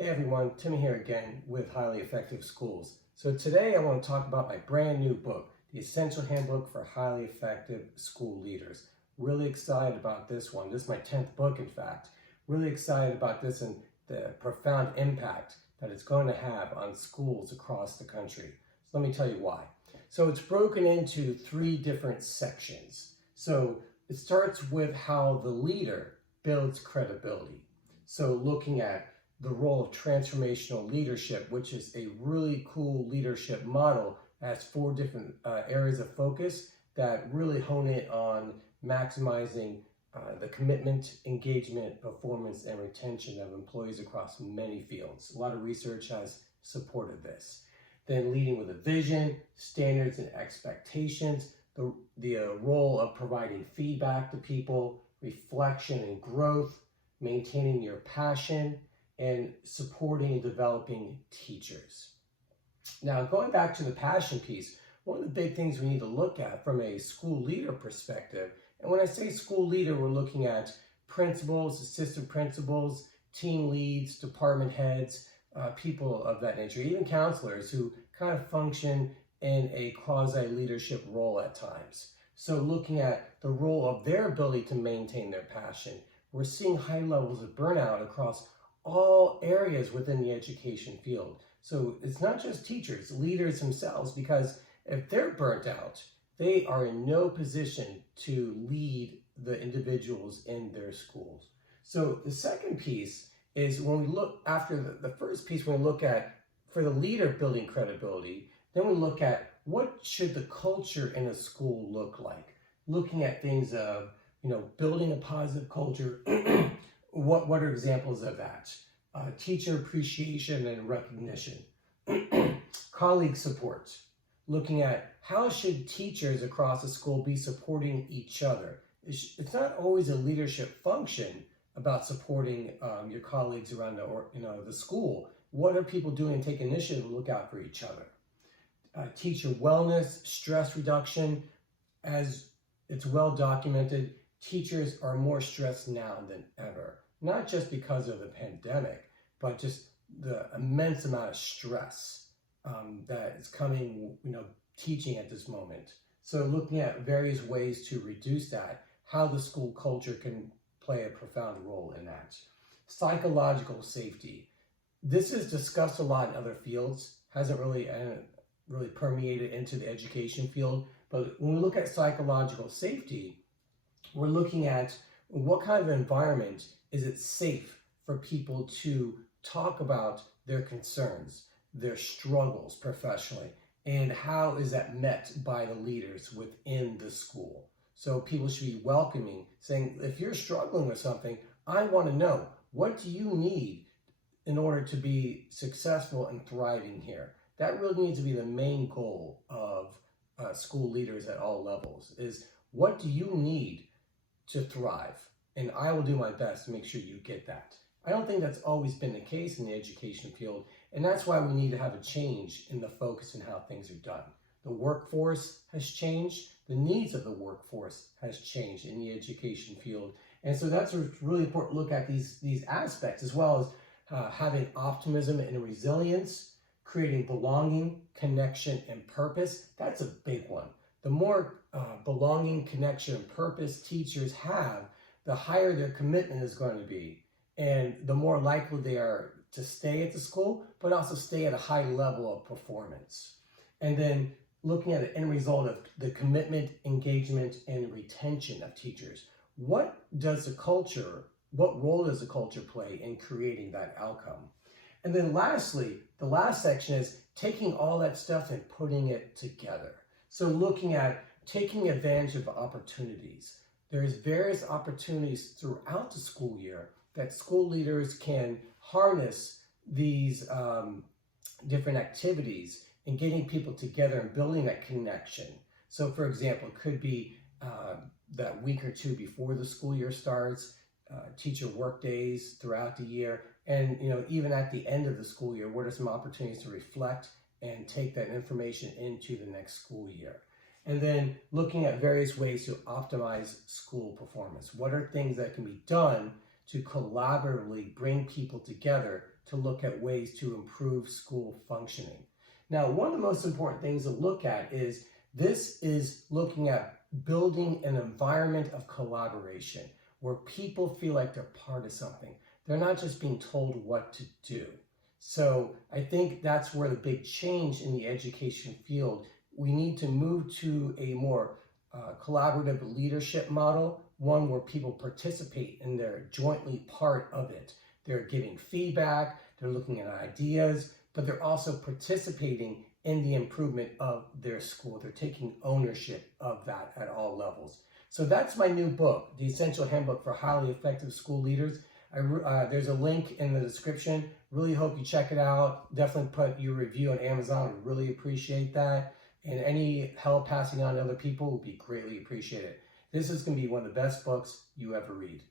Hey everyone, Tim here again with Highly Effective Schools. So today I want to talk about my brand new book, The Essential Handbook for Highly Effective School Leaders. Really excited about this one. This is my 10th book, in fact. Really excited about this and the profound impact that it's going to have on schools across the country. So let me tell you why. So it's broken into 3 different sections. So it starts with how the leader builds credibility. So looking at the role of transformational leadership, which is a really cool leadership model, has 4 different areas of focus that really hone in on maximizing the commitment, engagement, performance, and retention of employees across many fields. A lot of research has supported this. Then leading with a vision, standards and expectations, the role of providing feedback to people, reflection and growth, maintaining your passion, and supporting and developing teachers. Now, going back to the passion piece, one of the big things we need to look at from a school leader perspective, and when I say school leader, we're looking at principals, assistant principals, team leads, department heads, people of that nature, even counselors who kind of function in a quasi-leadership role at times. So looking at the role of their ability to maintain their passion, we're seeing high levels of burnout across all areas within the education field. So it's not just teachers, leaders themselves, because if they're burnt out, they are in no position to lead the individuals in their schools. So the second piece is when we look after the first piece, when we look at for the leader building credibility, then we look at what should the culture in a school look like? Looking at things of, building a positive culture. What are examples of that? Teacher appreciation and recognition. Colleague support. Looking at how should teachers across the school be supporting each other. It's not always a leadership function about supporting your colleagues around the school. What are people doing to take initiative to look out for each other? Teacher wellness, stress reduction. As it's well documented, teachers are more stressed now than ever. Not just because of the pandemic, but just the immense amount of stress that is coming, teaching at this moment. So looking at various ways to reduce that, how the school culture can play a profound role in that. Psychological safety. This is discussed a lot in other fields, hasn't really permeated into the education field. But when we look at psychological safety, we're looking at what kind of environment is it safe for people to talk about their concerns, their struggles professionally, and how is that met by the leaders within the school? So people should be welcoming, saying, if you're struggling with something, I want to know, what do you need in order to be successful and thriving here? That really needs to be the main goal of school leaders at all levels, is what do you need to thrive? And I will do my best to make sure you get that. I don't think that's always been the case in the education field, and that's why we need to have a change in the focus and how things are done. The workforce has changed, the needs of the workforce has changed in the education field, and so that's really important to look at these aspects, as well as having optimism and resilience, creating belonging, connection, and purpose. That's a big one. The more belonging, connection, and purpose teachers have, the higher their commitment is going to be, and the more likely they are to stay at the school, but also stay at a high level of performance. And then looking at the end result of the commitment, engagement, and retention of teachers. What role does the culture play in creating that outcome? And then lastly, the last section is taking all that stuff and putting it together. So looking at taking advantage of opportunities. There's various opportunities throughout the school year that school leaders can harness these different activities and getting people together and building that connection. So for example, it could be that week or two before the school year starts, teacher work days throughout the year, and even at the end of the school year, what are some opportunities to reflect and take that information into the next school year? And then looking at various ways to optimize school performance. What are things that can be done to collaboratively bring people together to look at ways to improve school functioning. Now, one of the most important things to look at is this is looking at building an environment of collaboration where people feel like they're part of something. They're not just being told what to do. So I think that's where the big change in the education field, we need to move to a more collaborative leadership model, one where people participate and they're jointly part of it. They're giving feedback, they're looking at ideas, but they're also participating in the improvement of their school. They're taking ownership of that at all levels. So that's my new book, The Essential Handbook for Highly Effective School Leaders. There's a link in the description. Really hope you check it out. Definitely put your review on Amazon. We really appreciate that. And any help passing on to other people would be greatly appreciated. This is going to be one of the best books you ever read.